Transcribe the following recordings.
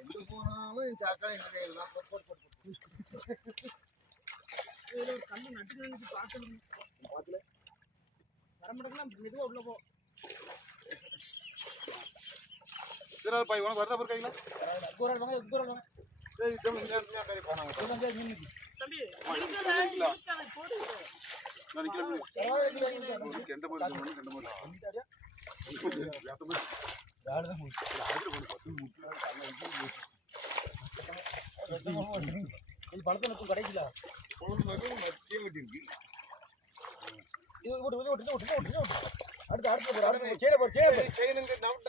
எங்க போனாலும் சாக்கா எங்க கையில் தான். ஒரு கண்ணு நட்டு பார்க்கணும். பார்த்துல வரமாட்டேன்னா மெதுவாக உள்ள போ. பாய் உனக்கு வரதா பொறு கையில் தூரம் வாங்க. தம்பி பழத்தை நக்கும் கடைசியில மத்திய வெட்டி இருக்கு. அடுத்து செயினுங்க நவுட்டு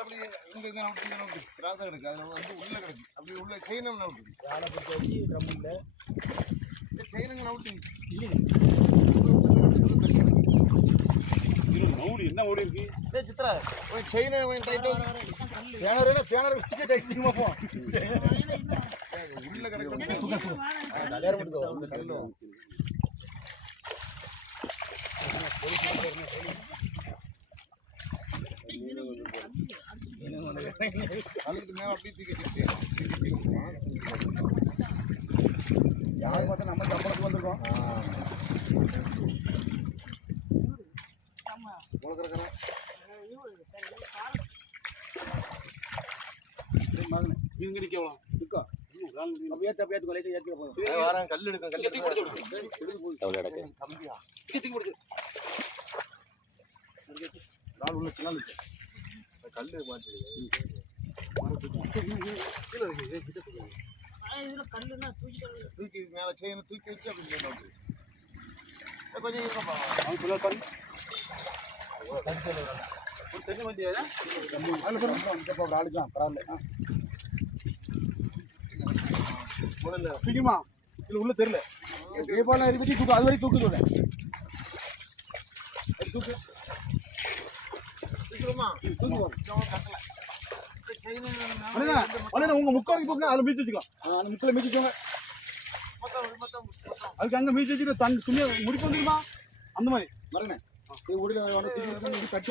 அப்படி இங்க நவுட்டு கிராஸா கிடக்கு. அதுல வந்து உள்ள கிடக்கு. அப்படி உள்ள செயினும் நவுட்டு வேலை பொறுத்த வச்சு ட்ரம் இல்லை. செயினுங்க நவுட்டு மவுடி என்ன மவுடி இருக்கு? சித்ரா செயினை டைட்டா உள்ள கிடக்கு. அதுக்கு மேல அப்படியே தூக்கிட்டு யார் பார்த்தா நம்ம சம்பளத்துக்கு வந்திருக்கோம். கல் தூக்கி மேல செயினை தூக்கி வச்சு அப்படி கொஞ்சம் இருக்கப்பா. தெரிய வேண்டியதா ஆடிக்கலாம் பரவாயில்ல. முதல்ல தூக்கிமா இல்லை உள்ள தெரியல தீபாவளி இருபத்தி தூக்கு அது வரைக்கும் தூக்கு சொல்ல தூக்கு உங்க முக்கால் தூக்குங்க அதில் மீச்சு வச்சுக்கலாம். அந்த முக்கில் மீச்சுக்கோங்க. அதுக்கு அங்கே மீச்சு வச்சுட்டு தண்ணி துணியை முடிக்க வந்துருமா அந்த மாதிரி வரங்க கட்டி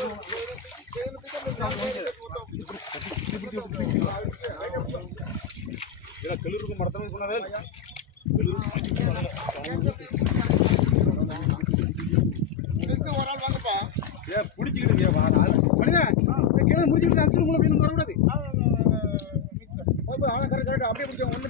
கிளிருக்கு மரத்தம் சொன்னதே பிடிச்சிக்கிட்டு முடிச்சுக்கிட்டு அச்சு உங்களை வரக்கூடாது. அப்படியே பிடிச்சவங்க ஒன்று